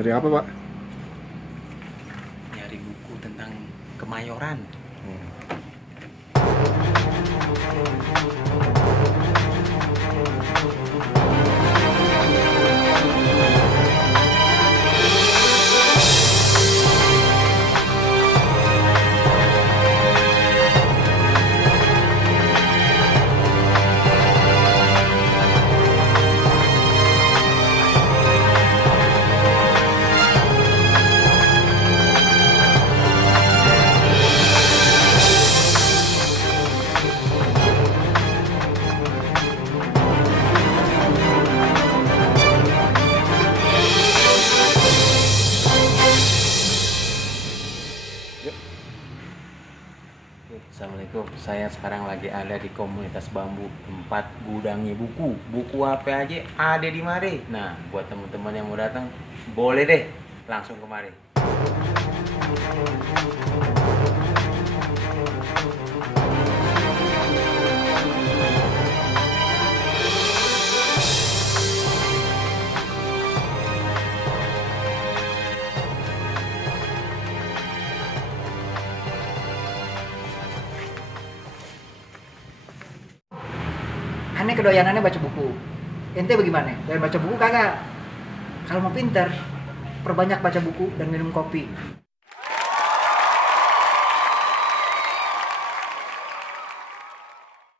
Dari apa, Pak? Nyari buku tentang Kemayoran. Yuk. Assalamualaikum, saya sekarang lagi ada di komunitas bambu, tempat gudangnya buku. Buku apa aja ada di mari. Nah, buat teman-teman yang mau datang, boleh deh langsung kemari. Aneh kedoyanannya baca buku. Ente bagaimana? Doyan baca buku kagak? Kalau mau pinter, perbanyak baca buku dan minum kopi.